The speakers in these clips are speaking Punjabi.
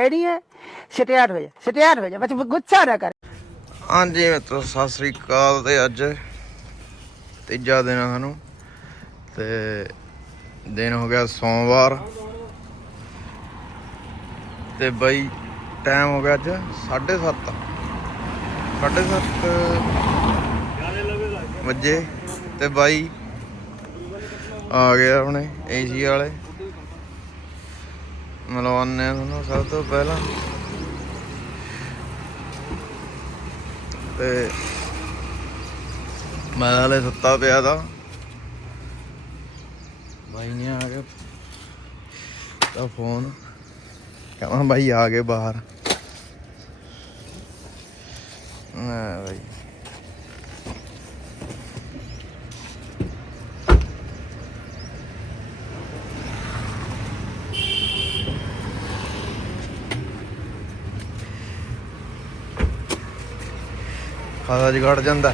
ਰੈਡੀ ਹੈ? ਸਟਿਆਰ ਹੋ ਜਾ ਸਟਿਆਰ ਹੋ ਜਾ ਬਸ ਗੁੱਸਾ ਨਾ ਕਰ। ਹਾਂਜੀ ਮਿੱਤਰੋ, ਸਤਿ ਸ੍ਰੀ ਅਕਾਲ ਤੇ ਅੱਜ ਤੀਜਾ ਦਿਨ ਆ ਸਾਨੂੰ ਤੇ ਦਿਨ ਹੋ ਗਿਆ ਸੋਮਵਾਰ ਤੇ ਬਾਈ ਟਾਈਮ ਹੋ ਗਿਆ ਅੱਜ 7:30 7:30 ਵਜੇ ਤੇ ਬਾਈ ਆ ਗਿਆ ਆਪਣੇ ਏਸੀ ਵਾਲੇ। ਮਿਲਵਾਉਂਦੇ ਆ ਤੁਹਾਨੂੰ ਸਭ ਤੋਂ ਪਹਿਲਾਂ ਤੇ ਮੈਂ ਹਲੇ ਸੁੱਤਾ ਪਿਆ ਦਾ ਬਾਈ ਨੇ ਆ ਕੇ ਤਾਂ ਫੋਨ ਕਹਿੰਦਾ ਬਾਈ ਆ ਗਏ ਬਾਹਰ ਨਾ ਬਾਈ ਖਾਦਾ ਜਗੜ ਜਾਂਦਾ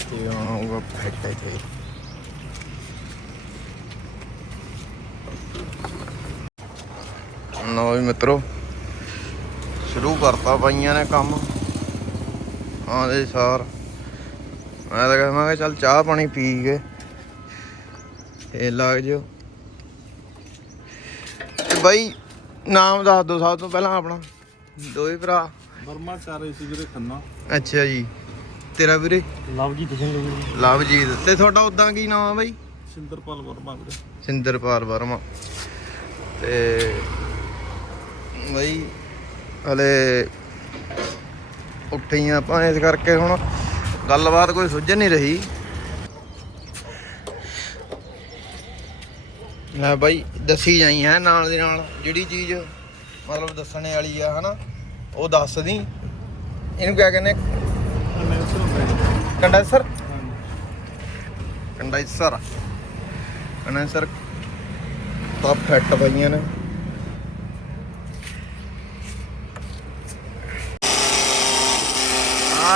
ਤੇ ਹੁਣ ਆਊਗਾ ਫੈਟ ਤੇ ਲਓ ਵੀ ਮਿੱਤਰੋ। ਸ਼ੁਰੂ ਕਰਤਾ ਪਾਈਆਂ ਨੇ ਕੰਮ। ਆਂਦੇ ਸਾਰ। ਮੈਂ ਤਾਂ ਕਹਿੰਦਾ ਕਿ ਚੱਲ ਚਾਹ ਪਾਣੀ ਪੀ ਕੇ ਤੇ ਲੱਗ ਜਿਓ। ਤੇ ਬਾਈ ਨਾਮ ਦੱਸ ਦੋ ਸਭ ਤੋਂ ਪਹਿਲਾਂ ਆਪਣਾ। ਦੋਵੇਂ ਭਰਾ। ਬਰਮਾ ਚਾਰੇ ਸੀ ਵੀਰੇ ਖੰਨਾ। ਅੱਛਾ ਜੀ। ਤੇਰਾ ਵੀਰੇ? ਲਵਜੀਤ ਸਿੰਘ ਵੀਰੇ ਲਵਜੀਤ। ਤੇ ਤੁਹਾਡਾ ਉਦਾਂ ਕੀ ਨਾਮ ਆ ਬਾਈ? ਸਿੰਦਰਪਾਲ ਵਰਮਾ ਵੀਰੇ। ਸਿੰਦਰਪਾਲ ਵਰਮਾ। ਤੇ ਬਈ, ਹਲੇ ਉੱਠੀਆਂ ਆਪਾਂ, ਇਸ ਕਰਕੇ ਹੁਣ ਗੱਲਬਾਤ ਕੋਈ ਸੁੱਝ ਨਹੀਂ ਰਹੀ। ਲੈ ਬਾਈ ਦੱਸੀ ਜਾਈ ਹੈ ਨਾਲ ਦੀ ਨਾਲ ਜਿਹੜੀ ਚੀਜ਼ ਮਤਲਬ ਦੱਸਣੇ ਵਾਲੀ ਆ, ਹਨਾ, ਉਹ ਦੱਸ ਦੀ। ਇਹਨੂੰ ਕਿਆ ਕਹਿੰਦੇ ਅਨੈਂਸਰ ਹੁੰਦਾ ਕੰਡੈਂਸਰ? ਕੰਡੈਂਸਰ। ਕੰਡੈਂਸਰ ਤਾਂ ਫਿੱਟ ਪਈਆਂ ਨੇ।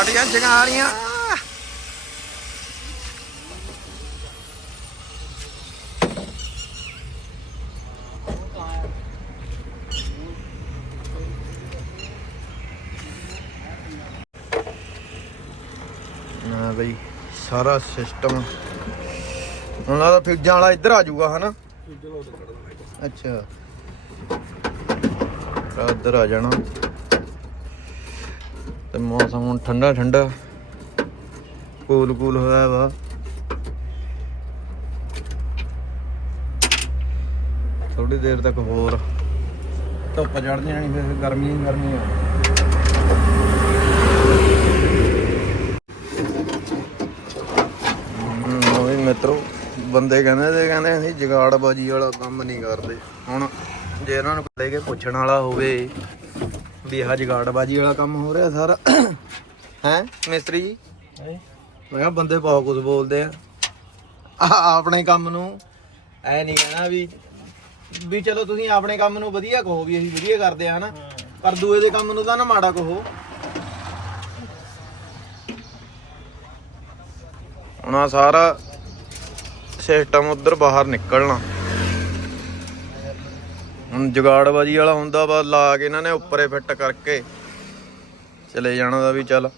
ਆੜੀਆਂ ਜਗਾੜੀਆਂ ਨਾ ਬਈ ਸਾਰਾ ਸਿਸਟਮ ਉਹਨਾਂ ਦਾ ਫਿਊਜ਼ਾਂ ਵਾਲਾ ਇੱਧਰ ਆ ਜਾਊਗਾ ਹਨਾ? ਅੱਛਾ। ਤਾਂ ਇੱਧਰ ਆ ਜਾਣਾ। ਤੇ ਮੌਸਮ ਹੁਣ ਠੰਡਾ ਠੰਡਾ। ਕੂਲ ਕੂਲ ਹੋਇਆ ਵਾ। ਥੋੜੀ ਦੇਰ ਤੱਕ ਹੋਰ। ਧੁੱਪ ਚੜ ਜਾਣੀ ਫਿਰ ਗਰਮੀ ਗਰਮੀ ਆ। ਹਮ, ਮਿੱਤਰੋ ਬੰਦੇ ਕਹਿੰਦੇ ਤੇ ਕਹਿੰਦੇ ਅਸੀਂ ਜਗਾੜਬਾਜੀ ਵਾਲਾ ਕੰਮ ਨਹੀਂ ਕਰਦੇ। ਹੁਣ ਜੇ ਇਹਨਾਂ ਨੂੰ ਲੈ ਕੇ ਪੁੱਛਣ ਵਾਲਾ ਹੋਵੇ ਵੀ ਆਹ ਜਗਾੜਬਾਜੀ ਵਾਲਾ ਕੰਮ ਹੋ ਰਿਹਾ ਸਾਰਾ। ਹੈ ਮਿਸਤਰੀ ਜੀ? ਮੈਂ ਕਿਹਾ ਬੰਦੇ ਬਹੁਤ ਕੁਝ ਬੋਲਦੇ ਆ। ਆ- ਆਪਣੇ ਕੰਮ ਨੂੰ। ਐ ਨਹੀਂ ਕਹਿਣਾ ਵੀ ਵੀ ਚਲੋ ਤੁਸੀਂ ਆਪਣੇ ਕੰਮ ਨੂੰ ਵਧੀਆ ਕਹੋ ਵੀ ਅਸੀਂ ਵਧੀਆ ਕਰਦੇ ਆ ਹਨਾ? ਪਰ ਦੂਏ ਦੇ ਕੰਮ ਨੂੰ ਤਾਂ ਨਾ ਮਾੜਾ ਕਹੋ। ਹੁਣ ਆਹ ਸਾਰਾ ਸਿਸਟਮ ਉਧਰ ਬਾਹਰ ਨਿਕਲਣਾ। ਹੁਣ ਜੁਗਾੜਬਾਜੀ ਵਾਲਾ ਹੁੰਦਾ ਵਾ, ਲਾ ਕੇ ਇਹਨਾਂ ਨੇ ਉੱਪਰੇ ਫਿੱਟ ਕਰਕੇ। ਚਲੇ ਜਾਣਾ ਦਾ ਵੀ ਚੱਲ।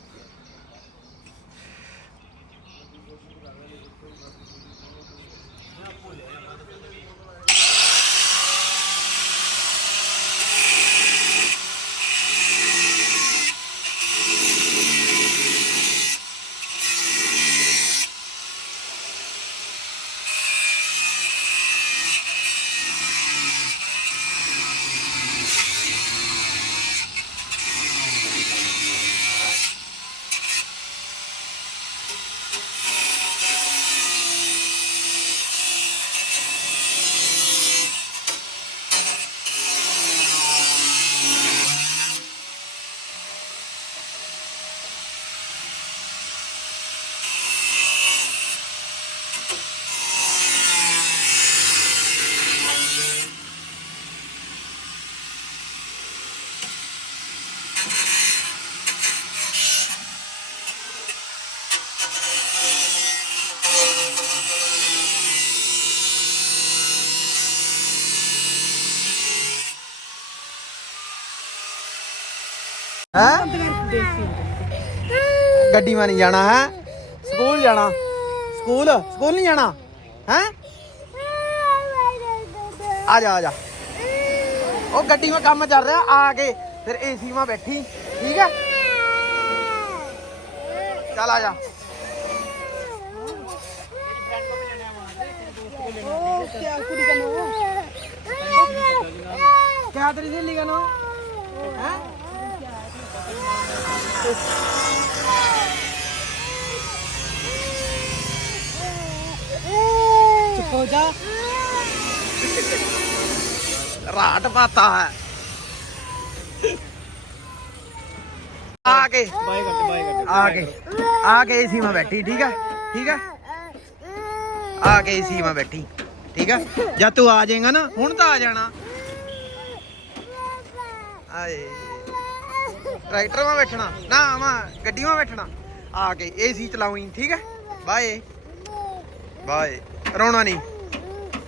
ਹੈ ਗੱਡੀ ਮਾ ਨਹੀਂ ਜਾਣਾ, ਹੈ? ਸਕੂਲ ਜਾਣਾ। ਸਕੂਲ? ਸਕੂਲ ਨਹੀਂ ਜਾਣਾ? ਹੈ? ਆ ਜਾ ਆ ਜਾ। ਉਹ ਗੱਡੀ ਮਾ ਕੰਮ ਚੱਲ ਰਿਹਾ, ਆ ਕੇ ਫਿਰ ਏਸੀ ਮਾ ਬੈਠੀ, ਠੀਕ ਹੈ? ਚੱਲ ਆ ਜਾ। ਕਿਆ ਤੇਰੀ ਸਹੇਲੀ ਦਾ ਨਾਮ? ਹੈ ਹੋ ਜਾ ਰਾਟ ਪਾਤਾ ਹੈ ਆ ਕੇ ਬਾਈ ਕੱਟ ਬਾਈ ਕੱਟ ਆ ਕੇ ਆ ਕੇ ਏਸੀ ਮਾ ਬੈਠੀ ਠੀਕ ਹੈ ਠੀਕ ਹੈ ਆ ਕੇ ਏਸੀ ਮੈਂ ਬੈਠੀ ਠੀਕ ਹੈ ਜਦ ਤੂੰ ਆ ਜਾਏਗਾ ਨਾ ਹੁਣ ਤਾਂ ਆ ਜਾਣਾ ਆਏ ਟਰੈਕਟਰ ਵਾਂ ਬੈਠਣਾ, ਨਾ ਮਾ ਗੱਡੀ ਵਾਂ ਬੈਠਣਾ। ਆ ਕੇ ਏਸੀ ਚਲਾਉਈ ਠੀਕ ਹੈ? ਬਾਏ। ਬਾਏ। ਰੋਣਾ ਨਹੀਂ।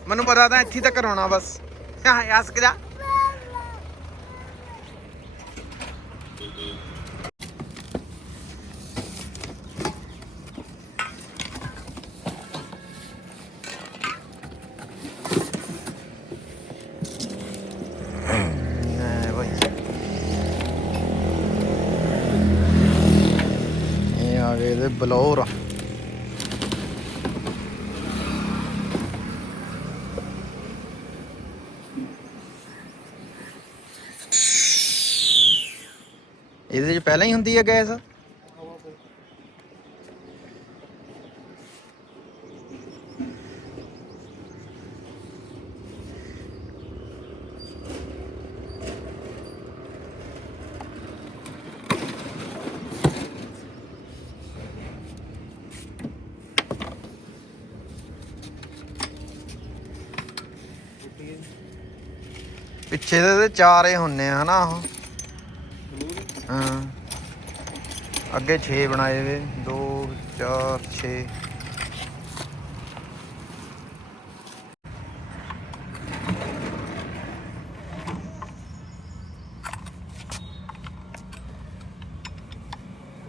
ਮੈਨੂੰ ਪਤਾ ਤਾਂ ਇੱਥੇ ਤੱਕ ਰੋਣਾ ਬਸ। ਹਾਂ ਹੱਸ ਕੇ ਜਾ ਐ ਬਾਈ ਇਹ ਆ ਗਏ ਦੇ ਬਲੌਰ ਇਹਦੇ ਚ ਪਹਿਲਾਂ ਹੀ ਹੁੰਦੀ ਹੈ ਗੈਸ ਪਿੱਛੇ ਦੇ ਤੇ ਚਾਰੇ ਹੁੰਨੇ ਆ ਹਨਾ ਉਹ? ਹਾਂ। ਅੱਗੇ 6 ਬਣਾਏ ਵੇ। 2 4 6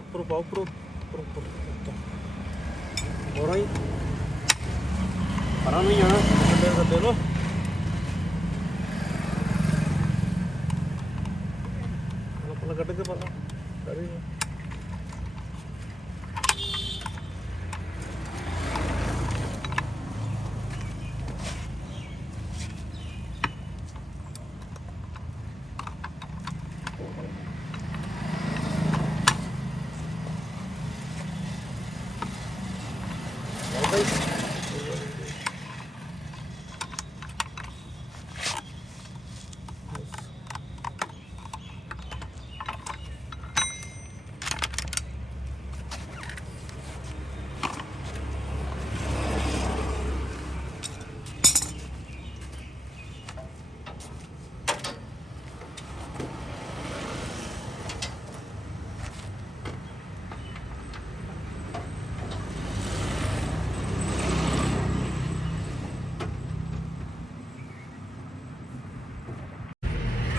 ਉੱਪਰ ਪਾਓ ਉੱਪਰ ਉੱਪਰ ਉੱਪਰ ਹੋਰਾਂ ਹੀ ਪਰਾਂ ਨਹੀਂ ਜਾਣਾ ਗੱਡੇ ਗੱਡੇ ਲੋ ਆਪਣਾ ਗੱਡੇ ਤੇ ਪਰਾਂ ਕਰੀ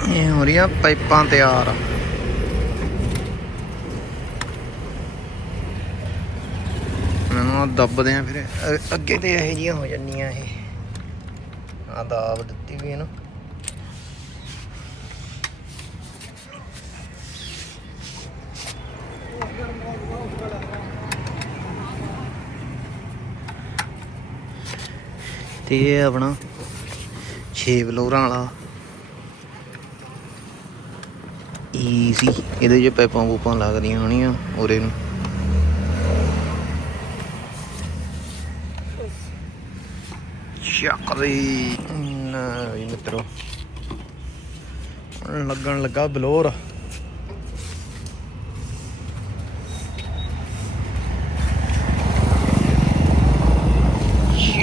ਇਹ ਹੋ ਰਹੀਆਂ ਪਾਈਪਾਂ ਤਿਆਰ। ਮੈਨੂੰ ਦੱਬਦੇ ਆ ਫਿਰ ਅੱਗੇ ਤੇ ਇਹੋ ਜਿਹੀਆਂ ਹੋ ਜਾਂਦੀਆਂ ਇਹ। ਆ ਦਾਬ ਦਿੱਤੀ ਵੀ ਹੈ ਨਾ ਤੇ ਇਹ ਆਪਣਾ 6 ਬਲੋਰਾਂ ਵਾਲਾ। ਈਜ਼ੀ ਇਹਦੇ 'ਚ ਪਾਈਪਾਂ ਪੂਪਾਂ ਲੱਗਦੀਆਂ ਹੋਣੀਆਂ ਉਰੇ ਨੂੰ। ਚੱਕਦੀ ਨਾ ਮਿੱਤਰੋ। ਲੱਗਣ ਲੱਗਾ ਬਲੋਰ।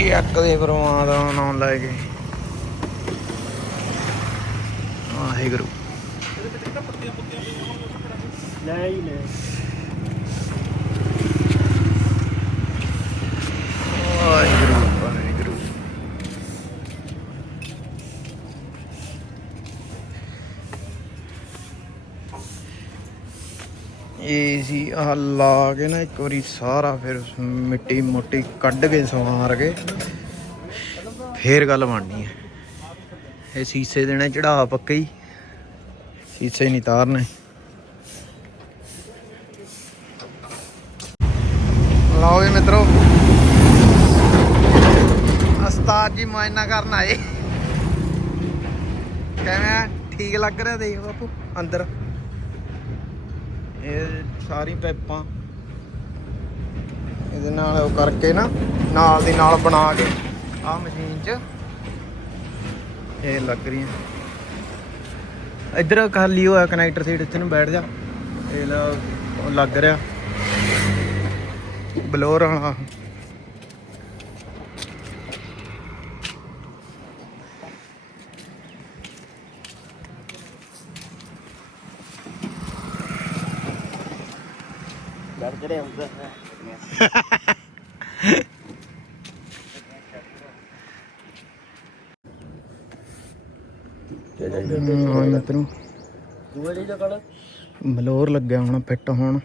ਚੱਕਦੇ ਪਰਮਾਤਮਾ ਨਾਮ ਲੈ ਕੇ। ਵਾਹਿਗੁਰੂ। ਲੈ ਹੀ ਲੈ। ਵਾਹਿਗੁਰੂ ਵਾਹਿਗੁਰੂ। ਇਹ ਸੀ ਆਹ ਲਾ ਕੇ ਨਾ ਇੱਕ ਵਾਰੀ ਸਾਰਾ ਫਿਰ ਮਿੱਟੀ ਮੋਟੀ ਕੱਢ ਕੇ ਸਵਾਰ ਕੇ ਫੇਰ ਗੱਲ ਬਣਨੀ ਹੈ। ਇਹ ਸੀਸੇ ਦੇਣੇ ਚੜਾ ਪੱਕੇ ਹੀ। ਸੀਸੇ ਨਹੀਂ ਤਾਰਨੇ। ਲਓ ਵੀ ਮਿੱਤਰੋ। ਉਸਤਾਦ ਜੀ ਮੁਆਇਨਾ ਕਰਨ ਆਏ। ਕਿਵੇਂ ਠੀਕ ਲੱਗ ਰਿਹਾ ਦੇਖ ਬਾਪੂ, ਅੰਦਰ। ਇਹ ਸਾਰੀ ਪੈਪਾਂ। ਇਹਦੇ ਨਾਲ ਉਹ ਕਰਕੇ ਨਾ, ਨਾਲ ਦੀ ਨਾਲ ਬਣਾ ਕੇ ਆ ਮਸ਼ੀਨ 'ਚ ਇਹ ਲੱਗ ਰਹੀਆਂ। ਇੱਧਰ ਖਾਲੀ ਹੋਇਆ ਕਨੈਕਟਰ ਸੀਟ ਇੱਥੇ ਨੂੰ ਬੈਠ ਜਾ। ਇਹ ਲਾ, ਉਹ ਲੱਗ ਰਿਹਾ। ਬਲੋਰ ਵਾਲਾ। ਘਰ ਜਿਹੜੇ ਹੁੰਦਾ ਮਿੱਤਰੋ ਦੂਏ ਲਈ ਦਾ ਕੜ ਬਲੋਰ ਲੱਗਿਆ ਹੁਣ ਫਿੱਟ ਹੋਣ।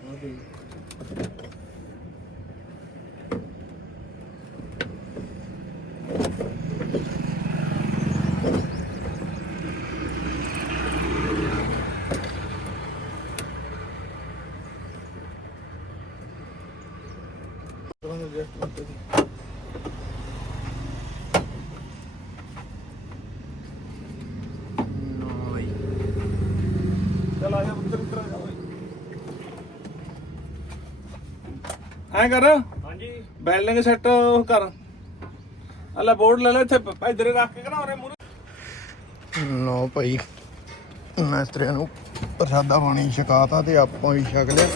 ਚਲ ਆ ਜਾ ਪੁੱਤਰ ਇੱਧਰ ਆ ਜਾ ਐ ਕਰ। ਹਾਂਜੀ। ਬੈਲਡਿੰਗ ਸੈੱਟ ਕਰ। ਅੱਲਾ ਬੋਰਡ ਲੈ ਲੈ ਇੱਥੇ ਇੱਧਰ ਰੱਖ ਕੇ ਕਰਾ ਉਰੇ ਮੂਰੇ ਲੋ ਭਾਈ ਮਿਸਤਰੀਆਂ ਨੂੰ ਪ੍ਰਸਾਦਾ ਪਾਣੀ ਛਕਾਤਾ ਤੇ ਆਪਾਂ ਵੀ ਛਕ ਲਿਆ।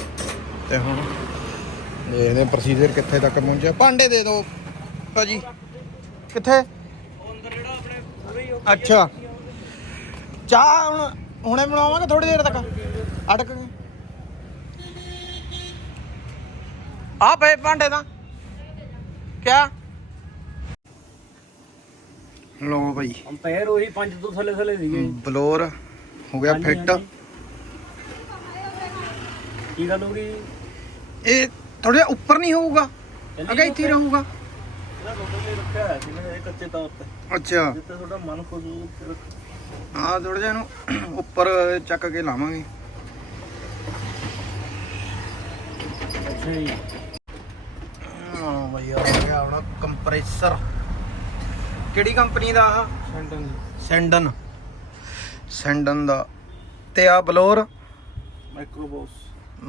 ਤੇ ਹੁਣ ਦੇਖਦੇ ਪ੍ਰੋਸੀਜਰ ਕਿੱਥੇ ਤੱਕ ਪਹੁੰਚਿਆ। ਭਾਂਡੇ ਦੇ ਦਿਓ ਭਾਜੀ। ਕਿੱਥੇ? ਅੱਛਾ। ਚਾਹ ਹੁਣ ਹੁਣੇ ਬਣਾਵਾਂਗੇ ਥੋੜੀ ਦੇਰ ਤੱਕ। ਅਟਕ ਆ ਪਏ ਭਾਂਡੇ ਤਾਂ ਕਿਆ ਲੋ ਭਾਈ ਅੰਪਾਇਰ ਉਹੀ ਪੰਜ ਤੋਂ ਥੱਲੇ ਥੱਲੇ ਸੀਗੇ ਬਲੋਰ ਹੋ ਗਿਆ ਹਾਂਜੀ, ਫਿੱਟ ਹਾਂਜੀ। ਕੀ ਗੱਲ ਹੋ ਗਈ ਇਹ ਥੋੜਾ ਜਿਹਾ ਉੱਪਰ ਨਹੀਂ ਹੋਊਗਾ ਅਗੇ ਇੱਥੇ ਹੀ ਰਹੂਗਾ ਇਹਦਾ ਲੋਕਾਂ ਨੇ ਰੱਖਿਆ ਹੋਇਆ ਸੀ ਨਾ ਇਹ ਕੱਚੇ ਤੌਰ ਤੇ ਅੱਛਾ ਜਿੱਥੇ ਤੁਹਾਡਾ ਮਨ ਖੁਸ਼ ਹੋਊ ਉੱਥੇ ਰੱਖੋ। ਹਾਂ ਥੋੜਾ ਜਿਹਾ ਇਹਨੂੰ ਉੱਪਰ ਚੱਕ ਕੇ ਲਾਵਾਂਗੇ ਅੱਛਾ ਜੀ ਹਾਂ ਬਈ ਆ ਗਿਆ ਆਪਣਾ ਕੰਪਰੈਸਰ ਕਿਹੜੀ ਕੰਪਨੀ ਦਾ ਆ ਸੈਂਟਨ ਸੈਂਡਨ। ਸੈਂਡਨ ਦਾ। ਤੇ ਆ ਬਲੋਰ? ਮਾਈਕਰੋ ਬੌਸ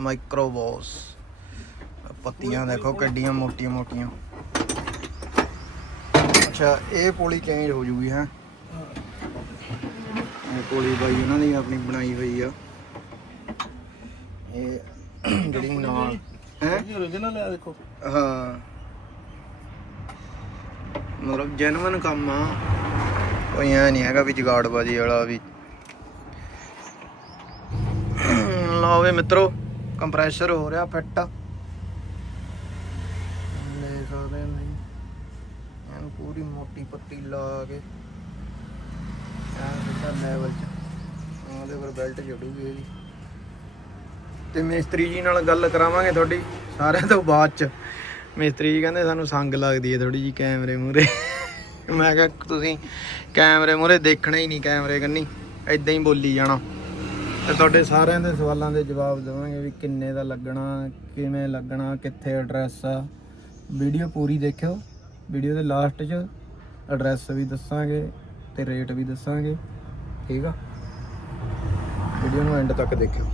ਮਾਈਕਰੋਬੋਸ ਪੱਤੀਆਂ ਦੇਖੋ ਕਿੱਡੀਆਂ ਮੋਟੀਆਂ ਮੋਟੀਆਂ। ਅੱਛਾ ਇਹ ਪੋਲੀ ਚੇਂਜ ਹੋ ਜੂਗੀ ਹੈ? ਇਹ ਪੋਲੀ ਬਾਈ ਉਹਨਾਂ ਦੀ ਆਪਣੀ ਬਣਾਈ ਹੋਈ ਆ। ਇਹ ਜਿਹੜੀ ਨਾਲ ਹੈ? ਇਹ origignal ਹੈ ਦੇਖੋ। ਹਾਂ। ਮਤਲਬ ਜੈਨੂਇਨ ਕੰਮ ਆ। ਕੋਈ ਐ ਨਹੀਂ ਹੈਗਾ ਵੀ ਜਗਾੜਬਾਜੀ ਵਾਲਾ ਵੀ। ਲਓ ਵੇ ਮਿੱਤਰੋ ਕੰਪਰੈਸ਼ਰ ਹੋ ਰਿਹਾ ਫਿੱਟ। ਲੈ ਸਕਦੇ ਨਹੀਂ ਐਨ ਪੂਰੀ ਮੋਟੀ ਪੱਤੀ ਲਾ ਕੇ। ਐਨ ਸਿੱਧਾ ਲੈਵਲ ਚ। ਉਹਦੇ ਪਰ ਬੈਲਟ ਜੜੂਗੀ ਇਹਦੀ। ਤੇ ਮਿਸਤਰੀ ਜੀ ਨਾਲ ਗੱਲ ਕਰਾਵਾਂਗੇ ਤੁਹਾਡੀ, ਸਾਰਿਆਂ ਤੋਂ ਬਾਅਦ ਚ। ਮਿਸਤਰੀ ਜੀ ਕਹਿੰਦੇ ਸਾਨੂੰ ਸੰਗ ਲੱਗਦੀ ਹੈ ਥੋੜੀ ਜੀ ਕੈਮਰੇ ਮੂਰੇ ਮੈਂ ਕਿਹਾ, ਤੁਸੀਂ ਕੈਮਰੇ ਮੂਰੇ ਦੇਖਣਾ ਹੀ ਨਹੀਂ, ਕੈਮਰੇ ਕੰਨੀ ਐਦਾਂ ਹੀ ਬੋਲੀ ਜਾਣਾ। ਤੇ ਤੁਹਾਡੇ ਸਾਰਿਆਂ ਦੇ ਸਵਾਲਾਂ ਦੇ ਜਵਾਬ ਦੇਵਾਂਗੇ ਵੀ ਕਿੰਨੇ ਦਾ ਲੱਗਣਾ, ਕਿਵੇਂ ਲੱਗਣਾ, ਕਿੱਥੇ ਐਡਰੈਸ ਆ। ਵੀਡੀਓ ਪੂਰੀ ਦੇਖਿਓ। ਵੀਡੀਓ ਦੇ ਲਾਸਟ 'ਚ ਐਡਰੈਸ ਵੀ ਦੱਸਾਂਗੇ ਤੇ ਰੇਟ ਵੀ ਦੱਸਾਂਗੇ। ਠੀਕ ਆ? ਵੀਡੀਓ ਨੂੰ ਐਂਡ ਤੱਕ ਦੇਖਿਓ।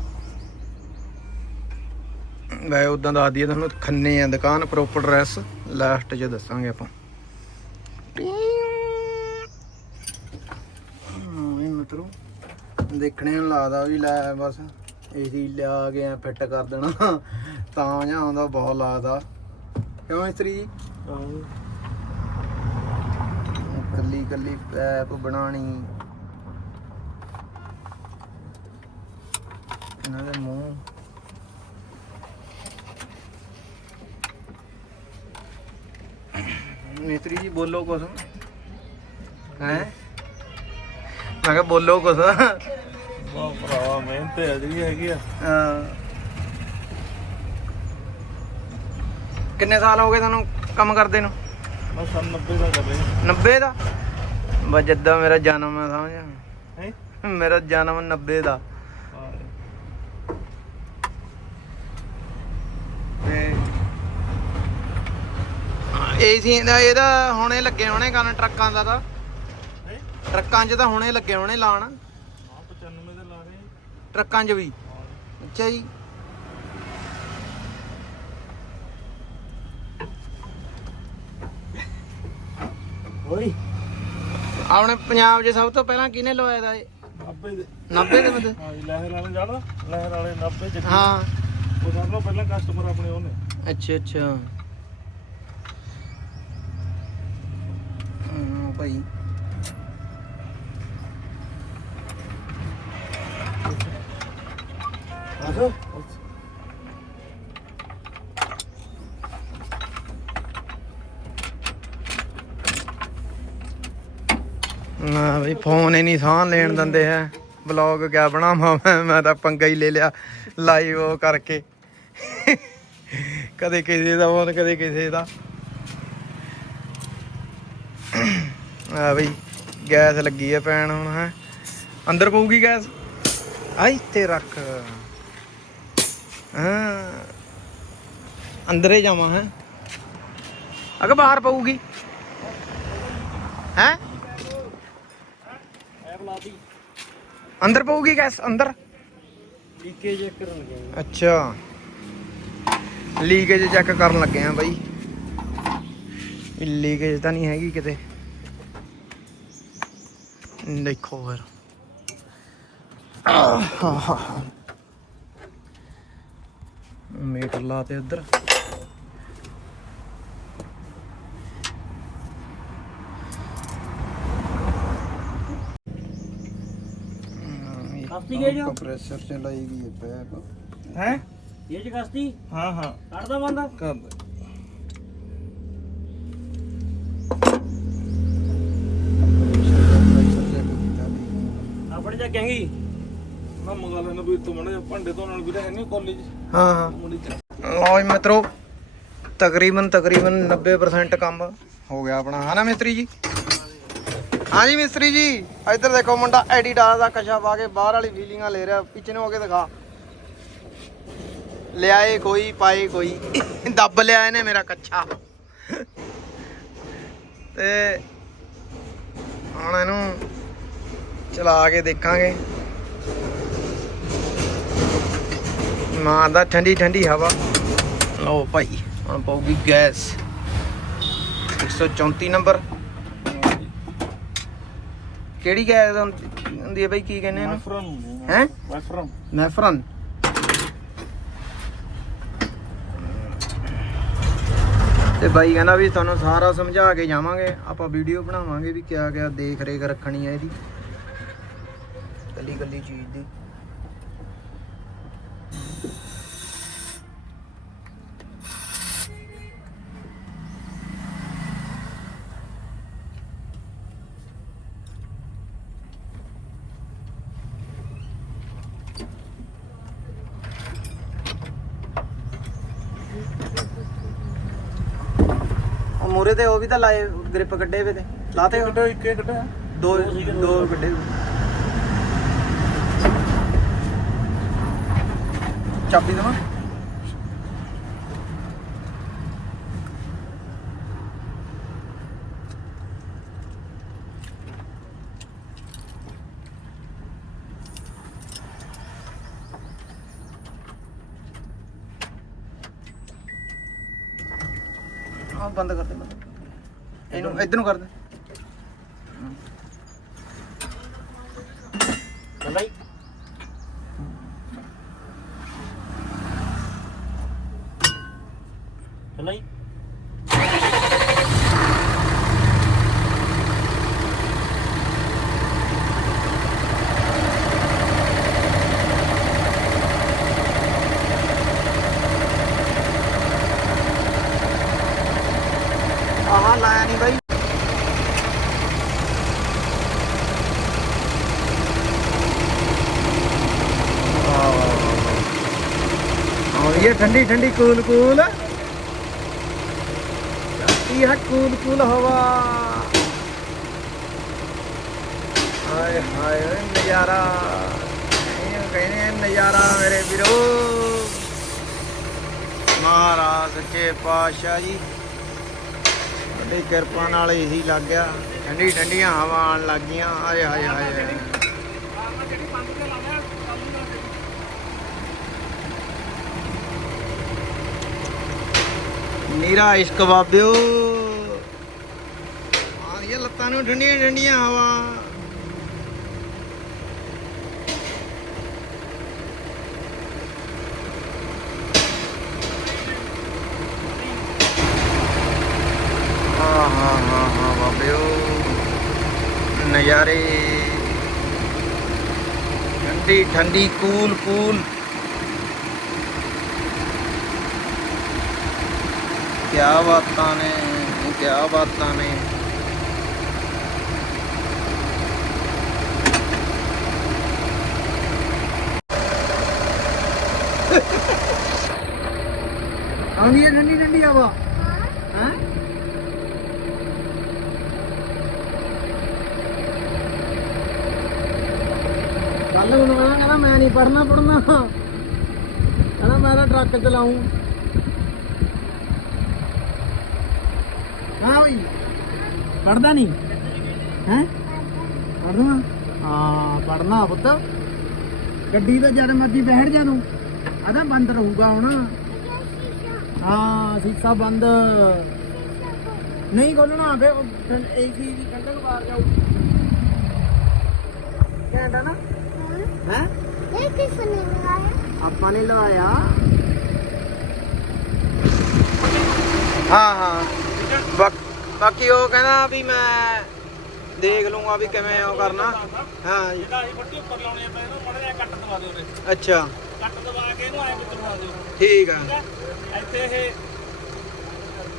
ਮੈਂ ਉਦਾਂ ਦੱਸ ਦਈਏ, ਤੁਹਾਨੂੰ ਖੰਨੇ ਆ, ਦੁਕਾਨ ਪ੍ਰੋਪਰ ਐਡਰੈਸ ਲਾਸਟ 'ਚ ਦੱਸਾਂਗੇ ਆਪਾਂ। ਹਾਂ, ਇਹ ਮਤਲਬ ਦੇਖਣੇ ਨੂੰ ਲੱਗਦਾ ਵੀ ਲੈ, ਬਸ ਏਸੀ ਲਿਆ ਕੇ ਫਿੱਟ ਕਰ ਦੇਣਾ। ਤਾਂ ਜਾਂ ਆਉਂਦਾ, ਬਹੁਤ ਲੱਗਦਾ ਕਿਉਂ ਇਸਤਰੀ ਕੱਲੀ ਕੱਲੀ ਪੈਪ ਬਣਾਣੀ ਇਹਨਾਂ ਦੇ ਮੂੰਹ ਮਿਸਤਰੀ ਜੀ ਬੋਲੋ ਕੁਛ। ਹੈ? ਮੈਂ ਕਿਹਾ ਬੋਲੋ ਕੁਛ। ਵਾਹ ਭਰਾਵਾ ਮਿਹਨਤ ਹੈ ਜਿਹੜੀ ਹੈਗੀ ਆ। ਹਾਂ। ਕਿੰਨੇ ਸਾਲ ਹੋ ਗਏ ਤੁਹਾਨੂੰ ਕੰਮ ਕਰਦੇ ਨੂੰ? ਮੈਂ 90 ਦਾ ਕਰ 90 ਦਾ? ਬਸ ਜਿੱਦਾਂ ਮੇਰਾ ਜਨਮ ਹੈ ਸਮਝ ਹੈ? ਮੇਰਾ ਜਨਮ 90 ਦਾ। ਏਸੀ ਦਾ ਇਹਦਾ ਹੁਣੇ ਲੱਗੇ ਹੋਣੇ ਕੰਨ ਟਰੱਕਾਂ ਦਾ ਤਾਂ। ਟਰੱਕਾਂ 'ਚ ਤਾਂ ਹੁਣੇ ਲੱਗੇ ਹੋਣੇ ਲਾਣ। ਹਾਂ 95 ਦੇ ਲਾ ਰਹੇ ਟਰੱਕਾਂ 'ਚ ਵੀ। ਅੱਛਾ ਜੀ। ਓਏ। ਆਪਣੇ ਪੰਜਾਬ 'ਚ ਸਭ ਤੋਂ ਪਹਿਲਾਂ ਕਿਹਨੇ ਲਵਾਇਆ ਦਾ ਇਹ? 90 ਦੇ। 90 ਦੇ ਬੰਦੇ। ਹਾਂ ਲਹਿਰ ਵਾਲੇ ਜਾਣਾ। ਲਹਿਰ ਵਾਲੇ 90 ਚ ਹਾਂ। ਉਹ ਸਭ ਤੋਂ ਪਹਿਲਾਂ ਕਸਟਮਰ ਆਪਣੇ ਉਹਨੇ। ਅੱਛਾ ਅੱਛਾ ਹਾਂ ਭਾਈ। ਨਾ ਬਈ ਫੋਨ ਹੀ ਨਹੀਂ ਸਾਹ ਲੈਣ ਦਿੰਦੇ ਹੈ। ਵਲੌਗ ਕਿਆ ਬਣਾਵਾਂ ਮੈਂ ਮੈਂ ਤਾਂ ਪੰਗਾ ਹੀ ਲੈ ਲਿਆ ਲਾਈਵ ਉਹ ਕਰਕੇ। ਕਦੇ ਕਿਸੇ ਦਾ ਫੋਨ ਕਦੇ ਕਿਸੇ ਦਾ। ਆ ਬਈ ਗੈਸ ਲੱਗੀ ਹੈ ਪੈਣ ਹੁਣ ਹੈ। ਅੰਦਰ ਪਊਗੀ ਗੈਸ? ਆਈ ਤੇ ਰੱਖ। ਹਾਂ। ਅੰਦਰੇ ਜਾਵਾਂ ਹੈ। ਅਗੇ ਬਾਹਰ ਪਊਗੀ। ਹੈ? ਅੰਦਰ ਪਊਗੀ ਗੈਸ ਅੰਦਰ? ਲੀਕੇਜ ਚੈੱਕ ਕਰਨ ਲੱਗੇ ਅੱਛਾ। ਲੀਕੇਜ ਚੈੱਕ ਕਰਨ ਲੱਗੇ ਆ ਬਾਈ। ਲੀਕੇਜ ਤਾਂ ਨਹੀਂ ਹੈਗੀ ਕਿਤੇ। ਦੇਖੋ ਫਿਰ ਮੀਟਰ ਲਾ ਤੇ ਉੱਧਰ ਕਸਤੀ ਗਏ ਜੋ ਕੰਪਰੈਸਰ ਚਲਾਈ ਗਈ ਹੈ ਪੈਪ ਹੈ ਇਹ ਚ ਕਸਤੀ ਹਾਂ ਹਾਂ ਕੱਢਦਾ ਬੰਦਾ ਕਰ ਕਹਿੰਗੀ ਨਾ ਮੰਗਾ ਲੈਣਾ ਵੀ ਤੂੰ ਮੜੇ ਭਾਂਡੇ ਧੋਣ ਨਾਲ ਵੀ ਤਾਂ ਹੈ ਨਹੀਂ ਕਾਲਜ ਹਾਂ ਹਾਂ। ਮੁੰਡੀ ਚ ਲਓ ਜੀ ਮਿੱਤਰੋ ਤਕਰੀਬਨ ਤਕਰੀਬਨ 90% ਕੰਮ ਹੋ ਗਿਆ ਆਪਣਾ। ਹਾਂ ਨਾ ਮਿਸਤਰੀ ਜੀ? ਹਾਂ ਜੀ ਮਿਸਤਰੀ ਜੀ ਇੱਧਰ ਦੇਖੋ ਮੁੰਡਾ ਐਡੀਡਾਸ ਦਾ ਕਸ਼ਾ ਪਾ ਕੇ ਬਾਹਰ ਵਾਲੀ ਫੀਲਿੰਗਾਂ ਲੈ ਰਿਹਾ। ਪਿੱਛੇ ਨੂੰ ਹੋ ਕੇ ਦਿਖਾ। ਲਿਆਏ ਕੋਈ ਪਾਏ ਕੋਈ। ਦੱਬ ਲਿਆ ਇਹਨੇ ਮੇਰਾ ਕੱਛਾ। ਤੇ ਹੁਣ ਇਹਨੂੰ ਚਲਾ ਕੇ ਦੇਖਾਂਗੇ। ਮਾਰਦਾ ਠੰਡੀ ਠੰਡੀ ਹਵਾ। ਲਓ ਭਾਈ ਹੁਣ ਪਊਗੀ ਗੈਸ। 134 ਨੰਬਰ। ਕਿਹੜੀ ਗੈਸ ਹੁੰਦੀ ਹੁੰਦੀ ਹੈ ਭਾਈ ਕੀ ਕਹਿੰਦੇ ਇਹਨੂੰ? ਮੈਫਰਨ ਹੈਂ? ਮੈਫਰਨ ਮੈਫਰਨ ਤੇ ਬਾਈ ਕਹਿੰਦਾ ਵੀ ਤੁਹਾਨੂੰ ਸਾਰਾ ਸਮਝਾ ਕੇ ਜਾਵਾਂਗੇ ਆਪਾਂ ਵੀਡੀਓ ਬਣਾਵਾਂਗੇ ਵੀ ਕਿਆ ਕਿਆ ਦੇਖ ਰੇਖ ਰੱਖਣੀ ਹੈ ਇਹਦੀ। ਕੱਲੀ ਕੱਲੀ ਚੀਜ਼ ਦੀ। ਉਹ ਮੂਰੇ ਤੇ ਉਹ ਵੀ ਤਾਂ ਲਾਏ ਗ੍ਰਿਪ ਕੱਢੇ ਵੇ ਤੇ। ਲਾਤੇ? ਕੱਢਿਆ ਇੱਕੇ ਕੱਢਿਆ ਦੋ ਦੋ ਕੱਢੇ। ਚਾਬੀ ਦਵਾਂ ਆ ਬੰਦ ਕਰ ਦੇ ਬੰਦ। ਇਹਨੂੰ ਇਧਰ ਨੂੰ ਕਰ ਦੇ ਬੰਦਾ ਹੀ ਚੱਲਾ ਹੀ ਆਹ ਲਾਇਆ ਨਹੀਂ ਬਾਈ ਆਹ ਇਹ ਠੰਡੀ ਠੰਡੀ, ਕੂਲ ਕੂਲ। ਠੰਡੀ ਹੈ ਕੂਲ ਕੂਲ ਹਵਾ। ਹਾਏ ਹਾਏ ਓਏ ਨਜ਼ਾਰਾ ਇਹ ਕਹਿੰਦੇ ਨਜ਼ਾਰਾ ਮੇਰੇ ਵੀਰੋ। ਮਹਾਰਾਜ ਸੱਚੇ ਪਾਤਸ਼ਾਹ ਜੀ। ਤੁਹਾਡੀ ਕਿਰਪਾ ਨਾਲ ਇਹੀ ਲੱਗ ਗਿਆ। ਠੰਡੀ, ਠੰਡੀਆਂ ਹਵਾ ਆਉਣ ਲੱਗ ਗਈਆਂ। ਆਏ ਹਾਏ ਹਾਏ। ਨੀਰਾ ਇਸ਼ਕ ਬਾਬਿਓ। ਆ ਇਹ ਲੱਤਾਂ ਨੂੰ ਠੰਡੀਆਂ ਠੰਡੀਆਂ ਹਵਾ। ਨਜ਼ਾਰੇ। ਠੰਡੀ ਠੰਡੀ, ਕੂਲ ਕੂਲ। ਕਿਆ ਬਾਤਾਂ ਨੇ, ਕਿਆ ਬਾਤਾਂ ਨੇ। ਆਉਂਦੀ ਹੈ ਠੰਡੀ ਠੰਡੀ ਹਵਾ? ਹਾਂ? ਕੱਲ ਨੂੰ ਆਣਾ ਕਹਿੰਦਾ ਮੈਂ ਨਹੀਂ ਪੜਨਾ ਪੜਨਾ ਕਹਿੰਦਾ ਮੈਂ ਤਾਂ ਟਰੱਕ ਚਲਾਉਂ ਹਾਂ ਬਈ ਪੜਦਾ ਨਹੀਂ ਹੈ ਪੜਨਾ ਹਾਂ ਪੜਨਾ ਪੁੱਤ ਗੱਡੀ ਤੇ ਜਦ ਮਰਜ਼ੀ ਬੈਠ ਜਾ ਤੂੰ ਆਦਾ ਬੰਦ ਰਹੂਗਾ ਹੁਣ ਹਾਂ ਸੀਸਾ ਬੰਦ ਨਹੀਂ ਖੋਲਣਾ ਫੇ ਇੱਕ ਹੀ ਕੰਡਕ ਬਾਹਰ ਜਾਊ ਘੰਟਾ ਨਾ ਹੈ ਇਹ ਕਿਸ ਨੇ ਲਗਾਇਆ ਆਪਾਂ ਨੇ ਲਵਾਇਆ ਹਾਂ ਹਾਂ ਬਾਕ- ਉਹ ਕਹਿੰਦਾ ਵੀ ਮੈਂ ਦੇਖ ਲੂੰਗਾ ਵੀ ਕਿਵੇਂ ਉਹ ਕਰਨਾ। ਹਾਂ ਜੀ। ਜਿਹੜਾ ਅਸੀਂ ਪੱਟੀ ਉੱਪਰ ਲਾਉਣੀ ਆ ਤਾਂ ਇਹਨੂੰ ਮੜਾ ਜਿਹਾ ਕੱਟ ਦਵਾ ਦਿਓ ਉਰੇ ਅੱਛਾ। ਕੱਟ ਦਵਾ ਕੇ ਇਹਨੂੰ ਐਂ ਵਿੱਚ ਦਵਾ ਦਿਓ। ਠੀਕ ਆ। ਇੱਥੇ ਇਹ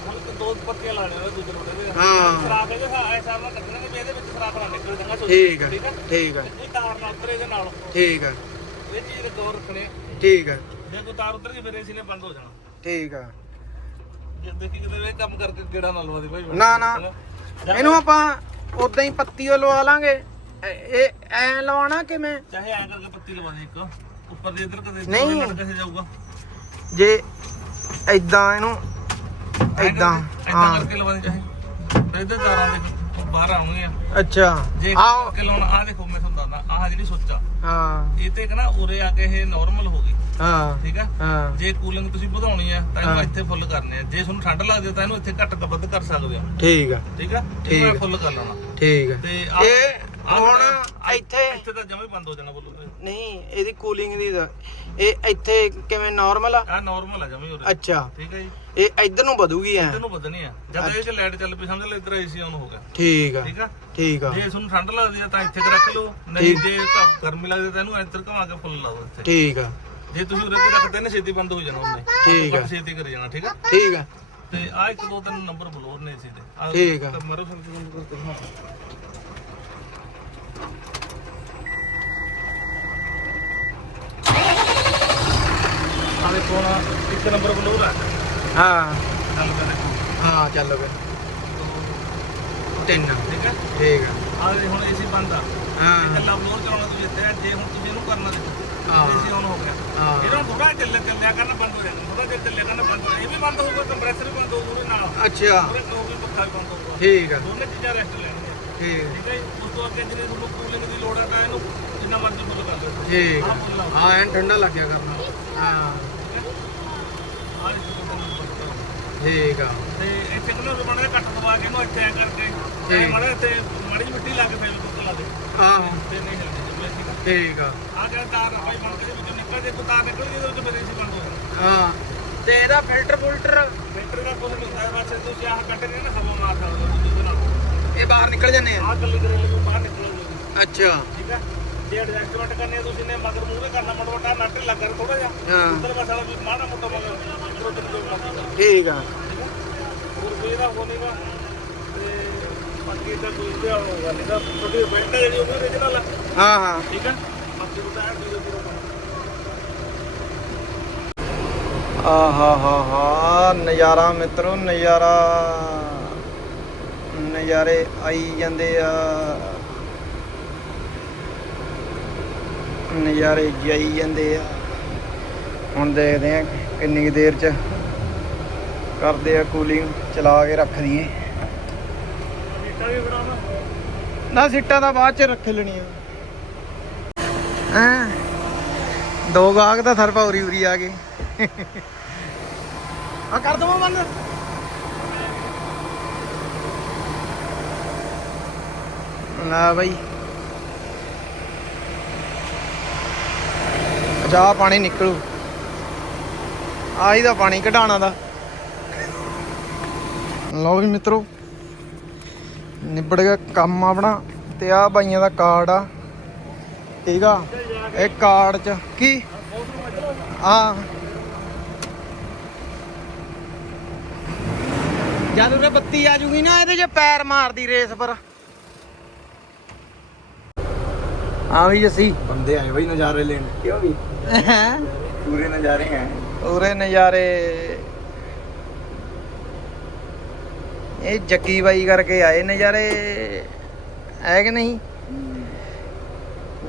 ਹੁਣ ਤਾਂ ਦੋ ਪੱਤੀਆਂ ਲਾਣੇ ਨੇ ਦੂਜੇ ਦੇ। ਹਾਂ। ਸਰਾਖ ਇਹਦੇ ਐਸਾ ਨਾਲ ਕੱਟਣਾ ਕਿ ਵੀ ਇਹਦੇ ਵਿੱਚ ਸਰਾਖ ਨਾ ਨਿਕਲ ਸੋਚੋ ਠੀਕ ਆ ਠੀਕ ਆ? ਇਹ ਤਾਰ ਨਾ ਉਤਰੇ ਇਹਦੇ ਨਾਲ। ਠੀਕ ਆ। ਇਹ ਚੀਜ਼ ਦੇ ਗੌਰ ਰੱਖਣੇ ਠੀਕ ਆ। ਜੇ ਕੋਈ ਤਾਰ ਉਤਰ ਗਈ ਫਿਰ ਏਸੀ ਨੇ ਬੰਦ ਹੋ ਜਾਣਾ। ਠੀਕ ਆ। ਦੇਖੀ ਕਿਤੇ ਇਹ ਕੰਮ ਕਰਕੇ ਗੇੜਾ ਨਾ ਲਵਾ ਦੇ ਭਾਈ ਨਾ, ਨਾ। ਇਹਨੂੰ ਆਪਾਂ ਉਦਾਂ ਹੀ ਪੱਤੀ ਓ ਲਵਾ ਲਾਂਗੇ। ਇਹ- ਇਹ ਐ ਲਵਾਉਣਾ ਕਿਵੇਂ? ਚਾਹੇ ਐਂ ਕਰਕੇ ਪੱਤੀ ਲਵਾ ਦੇ ਇੱਕ। ਉੱਪਰ ਦੇ ਇੱਧਰ ਕਦੇ ਨਹੀਂ। ਕਿਸੇ ਜਾਊਗਾ। ਜੇ ਐਦਾਂ ਇਹਨੂੰ ਐਦਾਂ ਹਾਂ। ਐਦਾਂ ਕਰਕੇ ਲਵਾ ਦੇ ਚਾਹੇ। ਤੇ ਇੱਧਰ ਤਾਰਾਂ ਦੇ ਬਾਹਰ ਆਉਣਗੀਆਂ। ਅੱਛਾ। ਜੇ ਆਓ। ਕਰਕੇ ਲਾਉਣਾ ਆ ਦੇਖੋ ਮੈਂ ਤੁਹਾਨੂੰ ਦੱਸਦਾ ਆਹ ਜਿਹੜੀ ਸੁੱਚ ਹਾਂ। ਇਹ ਤੇ ਇੱਕ ਨਾ ਉਰੇ ਆ ਕੇ ਇਹ ਨਾਰਮਲ ਹੋ ਗਈ। ਹਾਂ। ਠੀਕ ਆ? ਹਾਂ। ਜੇ ਕੂਲਿੰਗ ਤੁਸੀਂ ਵਧਾਉਣੀ ਆ ਤਾਂ ਹਾਂ। ਇਹਨੂੰ ਇੱਥੇ ਫੁੱਲ ਕਰਨੇ ਆ। ਜੇ ਤੁਹਾਨੂੰ ਠੰਡ ਲੱਗਦੀ ਆ ਤਾਂ ਇਹਨੂੰ ਇੱਥੇ ਘੱਟ ਤੋਂ ਵੱਧ ਕਰ ਸਕਦੇ ਆ। ਠੀਕ ਆ। ਠੀਕ ਆ? ਠੀਕ ਆ। ਫੁੱਲ ਕਰ ਲੈਣਾ। ਠੀਕ ਆ। ਤੇ ਇਹ ਹੁਣ ਇੱਥੇ ਇੱਥੇ ਤਾਂ ਜਮੇ ਬੰਦ ਹੋ ਜਾਣਾ ਬੋਲੋ ਨਹੀਂ ਇਹਦੀ ਕੂਲਿੰਗ ਦੀ ਦਾ। ਇਹ ਇੱਥੇ ਕਿਵੇਂ ਨਾਰਮਲ ਆ? ਆ ਨਾਰਮਲ ਆ ਜਮੇ ਉਰੇ ਅੱਛਾ। ਠੀਕ ਹੈ ਜੀ। ਇਹ ਇੱਧਰ ਨੂੰ ਵਧੂਗੀ ਐ। ਇਹਨੂੰ ਵਧਣੀ ਆ। ਜਦ ਇਹ ਚ ਲਾਈਟ ਚੱਲ ਪਈ ਸਮਝ ਲੈ ਇੱਧਰ ਏਸੀ ਆਨ ਹੋ ਗਿਆ। ਠੀਕ ਆ। ਠੀਕ ਆ? ਠੀਕ ਆ। ਜੇ ਤੁਹਾਨੂੰ ਠੰਡ ਲੱਗਦੀ ਆ ਤਾਂ ਇੱਥੇ ਰੱਖ ਲਓ। ਨਹੀਂ ਜੇ ਗਰਮੀ ਲੱਗਦੀ ਤਾਂ ਇਹਨੂੰ ਇੱਧਰ ਘੁਮਾ ਕੇ ਫੁੱਲ ਲਾਓ ਇੱਥੇ। ਠੀਕ ਆ। ਜੇ ਤੁਸੀਂ ਉਰੇ ਤੇ ਰੱਖਦੇ ਨੇ ਛੇਤੀ ਬੰਦ ਹੋ ਜਾਣਾ ਉਹਨੇ। ਠੀਕ ਆ। ਛੇਤੀ ਕਰੀ ਜਾਣਾ ਠੀਕ ਆ? ਠੀਕ ਆ। ਤੇ ਆ ਇੱਕ ਦੋ ਤਿੰਨ ਨੰਬਰ ਬਲੋਰ ਨੇ ਸੀ ਦੇ। ਆਹ ਠੀਕ ਆ। ਮਰੋ ਫਿਰ ਕਰਕੇ ਦਿਖਾਓ। ਆਹ ਦੇਖੋ ਨਾ ਇੱਕ ਨੰਬਰ ਬਲੋਰ ਆ। ਹਾਂ। ਚੱਲ ਕੇ ਦੇਖੋ। ਹਾਂ ਚੱਲ ਵੇ ਤਿੰਨ। ਠੀਕ ਹੈ ਠੀਕ ਆ। ਆਹ ਹੁਣ ਏਸੀ ਬੰਦ ਆ। ਹਾਂ। ਇਕੱਲਾ ਬਲੋਰ ਚਲਾਉਣਾ ਤੁਸੀਂ ਇੱਥੇ ਆ, ਜੇ ਹੁਣ ਤੁਸੀਂ ਇਹਨੂੰ ਕਰਨਾ ਹਾਂ। ਏਸੀ ਆਨ ਹੋ। ਗਿਆ ਹਾਂ। ਇਹਨੂੰ ਥੋੜਾ ਚੱਲ ਚੱਲਿਆ ਕਰਨਾ ਬੰਦ ਹੋ ਜਾਣਾ। ਥੋੜਾ ਜਿਹਾ ਚੱਲਿਆ ਕਰਨਾ ਬੰਦ ਹੋ ਜਾਣਾ। ਇਹ ਵੀ ਬੰਦ ਹੋਊਗਾ ਕੰਪਰੈਸਰ ਵੀ ਬੰਦ ਹੋਊਗਾ ਉਹਦੇ ਨਾਲ। ਅੱਛਾ। ਉਹਦੇ ਕੋਲ ਵੀ ਪੱਖਾ ਵੀ ਬੰਦ ਹੋਊਗਾ। ਠੀਕ ਆ। ਦੋਨੇ ਚੀਜ਼ਾਂ ਰੈਸਟ ਲੈਣਗੀਆਂ ਠੀਕ। ਠੀਕ ਹੈ ਜੀ? ਉਸ ਤੋਂ ਅੱਗੇ ਜਿਹੜੇ ਤੁਹਾਨੂੰ ਕੂਲਿੰਗ ਦੀ ਲੋੜ ਹੈ ਤਾਂ ਇਹਨੂੰ ਜਿੰਨਾ ਮਰਜ਼ੀ ਫੁੱਲ ਕਰ ਲਓ ਠੀਕ। ਆਹ ਆ ਫੁੱਲ ਲਾਓ ਹਾਂ ਐਨ ਠੰਡਾ ਲੱਗਿਆ ਕਰਨਾ। ਹਾਂ। ਆਹ ਇਸ ਤੋਂ ਤੁਹਾਨੂੰ ਬੰਦ ਕਰੋ। ਠੀਕ ਆ। ਤੇ ਇੱਥੇ ਕਿਹਨੂੰ ਰੁਕਣਾ ਕੱਟ ਦਵਾ ਕੇ ਇਹਨੂੰ ਇੱਥੇ ਐ ਕਰਕੇ ਠੀਕ। ਮਾੜਾ ਇੱਥੇ ਮਾੜੀ ਮਿੱਟੀ ਲਾ ਕੇ ਫੇਰ ਕੁੱਕ ਲਾ ਦੇ। ਆਹੋ। ਤੇ ਨਹੀਂ ਜਿਵੇਂ ਠੀਕ ਆ। ਆ ਆ ਗਿਆ ਤਾਰ ਬਣ ਕੇ ਦੇ ਵਿੱਚੋਂ ਨਿਕਲ ਜੇ ਕੋਈ ਤਾਰ ਨਿਕਲ ਉਹਦੇ ਵਿੱਚ ਫਿਰ ਏਸੀ ਬੰਦ ਹੋ ਤੇ ਇਹਦਾ ਫਿਲਟਰ ਫੁਲਟਰ ਮੀਟਰ ਦਾ ਕੁਝ ਹੁੰਦਾ ਹੈ ਬਸ ਤੁਸੀਂ ਆਹ ਕੱਟ ਕੇ ਨਾ ਹਵਾ ਮਾਰ ਸਕਦੇ ਹੋ ਜਿਹਦੇ ਨਾਲ। ਇਹ ਬਾਹਰ ਨਿਕਲ ਜਾਂਦੇ ਆ? ਆਹ ਕੱਲੀ ਕਰੇ ਲਈ ਬਾਹਰ ਨਿਕਲ ਜਾਊਗੀ ਅੱਛਾ। ਠੀਕ ਹੈ ਜੇ ਐਡਜਸਟਮੈਂਟ ਕਰਨੀ ਹੈ ਤੁਸੀਂ ਨੇ ਮਗਰ ਮੂਹਰੇ ਕਰਨਾ ਮੋਟਾ ਮੋਟਾ ਨੱਟ ਲੱਗਾ ਥੋੜਾ ਜਿਹਾ। ਹਾਂ। ਉੱਧਰ ਮਸਾਲਾ ਵੀ ਮਾੜਾ ਮੋਟਾ ਮਗਰ। ਠੀਕ ਆ। ਹੋਰ ਕੋਈ ਦਾ ਹੋ ਨਹੀਂਗਾ ਤੇ ਬਾਕੀ ਤਾਂ ਕੋਈ ਤੇ ਹੋਗਾ ਨਹੀਂ ਤਾਂ ਤੁਹਾਡੀ ਬੈਂਡ ਜਿਹੜੀ ਉਹ ਵੀ original ਆ। ਹਾਂ ਹਾਂ। ਠੀਕ ਹੈ ਬਾਕੀ ਉਹਦਾ ਐਡ ਵੀਡੀਓ ਪੂਰਾ ਬਣਾ ਆਹਾ ਹਾ ਹਾ। ਨਜ਼ਾਰਾ ਮਿੱਤਰੋ ਨਜ਼ਾਰਾ। ਨਜ਼ਾਰੇ ਆਈ ਜਾਂਦੇ ਆ। ਨਜ਼ਾਰੇ ਜਾਈ ਜਾਂਦੇ ਆ। ਹੁਣ ਦੇਖਦੇ ਆ ਕਿੰਨੀ ਦੇਰ ਚ ਕਰਦੇ ਆ ਕੂਲਿੰਗ ਚਲਾ ਕੇ ਰੱਖ ਦਈਏ। ਨਾ ਸਿੱਟਾਂ ਦਾ ਬਾਅਦ ਚ ਰੱਖ ਲੈਣੀਆਂ ਹੈਂ? ਦੋ ਗਾਹਕ ਤਾਂ ਸਰਪਾ ਉਰੀ ਉਰੀ ਆ ਗਏ। ਆ ਕਰ ਦਵਾਂ ਬੰਦ। ਨਾ ਬਈ। ਜਾ ਪਾਣੀ ਨਿਕਲੂ। ਆਹੀ ਦਾ ਪਾਣੀ ਕਢਾਣਾ ਦਾ। ਲਓ ਵੀ ਮਿੱਤਰੋ। ਨਿਬੜ ਗਿਆ ਕੰਮ ਆਪਣਾ ਤੇ ਆ ਬਾਈਆਂ ਦਾ ਕਾਰਡ ਆ। ਠੀਕ ਆ? ਇਹ ਕਾਰਡ ਚ ਕੀ? ਆ ਜਦ ਉਰੇ ਬੱਤੀ ਆ ਜੂਗੀ ਨਾ ਇਹਦੇ 'ਚ ਪੈਰ ਮਾਰਦੀ ਰੇਸ ਪਰ। ਆ ਵੀ ਜੱਸੀ। ਬੰਦੇ ਆਏ ਬਈ ਨਜ਼ਾਰੇ ਲੈਣ। ਕਿਉਂ ਵੀ? ਪੂਰੇ ਨਜ਼ਾਰੇ ਹੈ। ਉਰੇ ਨਜ਼ਾਰੇ ਇਹ ਜੱਗੀ ਬਾਈ ਕਰਕੇ ਆਏ ਨਜ਼ਾਰੇ। ਹੈ ਕਿ ਨਹੀਂ?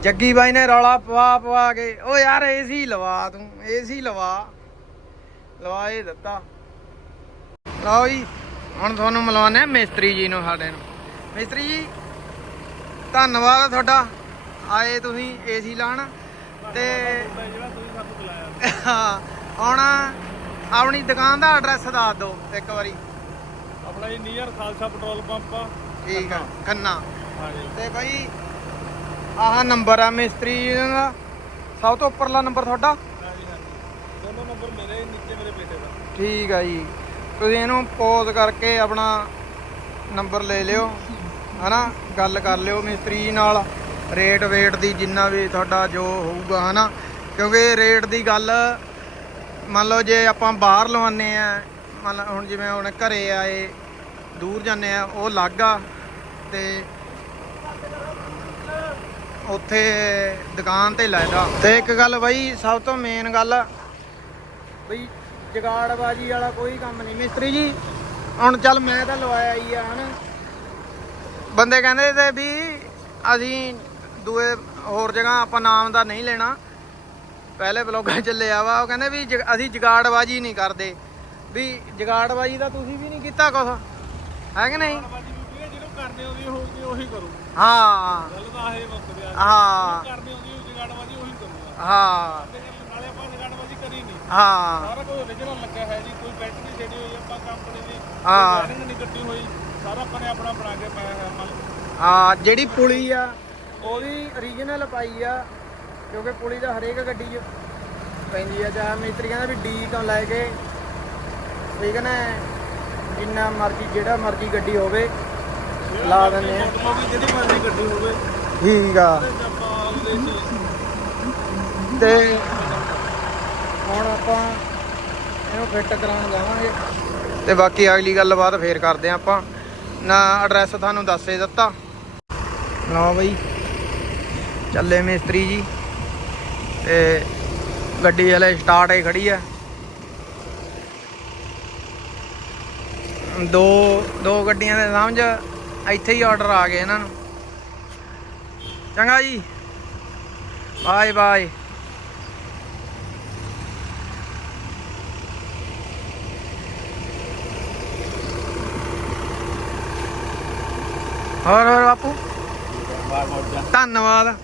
ਜੱਗੀ ਬਾਈ ਨੇ ਰੌਲਾ ਪਵਾ ਪਵਾ ਕੇ ਓ ਯਾਰ ਏਸੀ ਲਵਾ ਤੂੰ ਏਸੀ ਲਵਾ। ਲਵਾ ਇਹ ਦਿੱਤਾ। ਲਓ ਜੀ ਹੁਣ ਤੁਹਾਨੂੰ ਮਿਲਵਾਉਂਦੇ ਮਿਸਤਰੀ ਜੀ ਨੂੰ ਸਾਡੇ ਨੂੰ। ਮਿਸਤਰੀ ਜੀ ਧੰਨਵਾਦ ਤੁਹਾਡਾ। ਆਏ ਤੁਸੀਂ ਏਸੀ ਲਾਣ ਤੇ ਹਾਂ, ਹੁਣ ਆਪਣੀ ਦੁਕਾਨ ਦਾ ਐਡਰੈਸ ਦੱਸ ਦਿਓ ਇੱਕ ਵਾਰੀ। ਆਪਣਾ ਜੀ ਨੀਅਰ ਖਾਲਸਾ ਪੈਟਰੋਲ ਪੰਪ। ਆ ਠੀਕ ਆ ਖੰਨਾ। ਹਾਂਜੀ। ਤੇ ਬਾਈ ਆਹ ਨੰਬਰ ਆ ਮਿਸਤਰੀ ਦਾ। ਸਭ ਤੋਂ ਉੱਪਰਲਾ ਨੰਬਰ ਤੁਹਾਡਾ? ਹਾਂਜੀ ਹਾਂਜੀ। ਦੋਨੋਂ ਨੰਬਰ ਮੇਰੇ ਨੀਚੇ ਮੇਰੇ ਬੇਟੇ ਦਾ। ਠੀਕ ਆ ਜੀ। ਤੁਸੀਂ ਇਹਨੂੰ ਪੋਜ਼ ਕਰਕੇ ਆਪਣਾ ਨੰਬਰ ਲੈ ਲਿਓ। ਹਨਾ? ਗੱਲ ਕਰ ਲਿਓ ਮਿਸਤਰੀ ਨਾਲ। ਰੇਟ ਵੇਟ ਦੀ ਜਿੰਨਾ ਵੀ ਤੁਹਾਡਾ ਜੋ ਹੋਊਗਾ ਹਨਾ? ਕਿਉਂਕਿ ਰੇਟ ਦੀ ਗੱਲ ਮੰਨ ਲਓ ਜੇ ਆਪਾਂ ਬਾਹਰ ਲਵਾਉਂਦੇ ਆ ਮੰਨ ਹੁਣ ਜਿਵੇਂ ਹੁਣ ਘਰੇ ਆਏ ਦੂਰ ਜਾਂਦੇ ਆ, ਉਹ ਅਲੱਗ ਆ ਤੇ ਉੱਥੇ ਦੁਕਾਨ ਤੇ ਲੈਦਾ ਤੇ ਇੱਕ ਗੱਲ ਬਾਈ, ਸਭ ਤੋਂ ਮੇਨ ਗੱਲ ਬਈ, ਜਗਾੜਬਾਜੀ ਵਾਲਾ ਕੋਈ ਕੰਮ ਨਹੀਂ। ਮਿਸਤਰੀ ਜੀ, ਹੁਣ ਚੱਲ ਮੈਂ ਤਾਂ ਲਵਾਇਆ ਹੀ ਆ, ਹਨਾ? ਬੰਦੇ ਕਹਿੰਦੇ ਤੇ ਵੀ ਅਸੀਂ ਦੂਏ ਹੋਰ ਜਗ੍ਹਾ ਆਪਾਂ ਨਾਮ ਦਾ ਨਹੀਂ ਲੈਣਾ। ਪਹਿਲੇ ਬਲੌਗਾਂ 'ਚ ਚੱਲਿਆ ਵਾ, ਉਹ ਕਹਿੰਦੇ ਵੀ ਜਗ- ਅਸੀਂ ਜਗਾੜਬਾਜੀ ਨਹੀਂ ਕਰਦੇ। ਵੀ ਜਗਾੜਬਾਜੀ ਦਾ ਤੁਸੀਂ ਵੀ ਨਹੀਂ ਕੀਤਾ ਕੁਛ। ਹੈ ਕਿ ਨਹੀਂ? ਬਾਜੀ ਵੀ ਜਿਹਨੂੰ ਕਰਨੇ ਆਉਂਦੀ ਹੋਊਗੀ ਉਹੀ ਕਰੂ। ਹਾਂ। ਗੱਲ ਤਾਂ ਇਹ ਮੁੱਕਦੇ ਆ ਹਾਂ। ਕਰਨੀ ਆਉਂਦੀ ਹੋਊ ਜਗਾੜਬਾਜੀ ਉਹੀ ਕਰੂਗਾ ਹਾਂ। ਤੇ ਨਾਲੇ ਆਪਾਂ ਜਗਾੜਬਾਜੀ ਕਰੀ ਨਹੀਂ। ਹਾਂ। ਸਾਰਾ ਕੁਝ origignal ਲੱਗਾ ਹੈ ਜੀ ਕੋਈ ਬੈਂਕ ਨਹੀਂ ਛੇੜੀ ਹੋਈ ਆਪਾਂ ਕੰਪਨੀ ਦੀ ਹਾਂ। ਵਾਇਰਿੰਗ ਨਹੀਂ ਕੱਟੀ ਹੋਈ ਸਾਰਾ ਆਪਾਂ ਨੇ ਆਪਣਾ ਬਣਾ ਕੇ ਪਾਇਆ ਹੈ ਮਲ। ਹਾਂ ਜਿਹੜੀ ਪੁਲੀ ਆ ਉਹ ਵੀ ਓਰੀਜਨਲ ਪਾਈ ਆ ਕਿਉਂਕਿ ਪੁਲੀ ਦਾ ਹਰੇਕ ਗੱਡੀ 'ਚ ਪੈਂਦੀ ਆ ਜਾਂ ਮਿਸਤਰੀਆਂ ਦਾ ਵੀ ਡੀ ਤੋਂ ਲੈ ਕੇ ਠੀਕ ਹੈ ਨਾ? ਜਿੰਨਾ ਮਰਜ਼ੀ ਜਿਹੜਾ ਮਰਜ਼ੀ ਗੱਡੀ ਹੋਵੇ ਲਾ ਦਿੰਦੇ ਆ। ਜਿਹੜੀ ਮਰਜ਼ੀ ਗੱਡੀ ਹੋਵੇ। ਠੀਕ ਆ। ਤੇ ਆਪਾਂ ਚ ਤੇ ਹੁਣ ਆਪਾਂ ਇਹਨੂੰ ਫਿੱਟ ਕਰਾਉਣ ਜਾਵਾਂਗੇ। ਤੇ ਬਾਕੀ ਅਗਲੀ ਗੱਲਬਾਤ ਫੇਰ ਕਰਦੇ ਆ ਆਪਾਂ। ਨਾ ਐਡਰੈਸ ਤੁਹਾਨੂੰ ਦੱਸ ਦਿੱਤਾ। ਲਓ ਬਈ ਚੱਲੇ ਮਿਸਤਰੀ ਜੀ। ਤੇ ਗੱਡੀ ਹਲੇ ਸਟਾਰਟ ਹੀ ਖੜੀ ਆ। ਦੋ ਦੋ ਗੱਡੀਆਂ ਦੇ ਸਮਝ, ਇੱਥੇ ਹੀ ਆਰਡਰ ਆ ਗਏ ਇਹਨਾਂ ਨੂੰ। ਚੰਗਾ ਜੀ। Bye bye. ਹੋਰ ਹੋਰ ਬਾਪੂ? ਧੰਨਵਾਦ।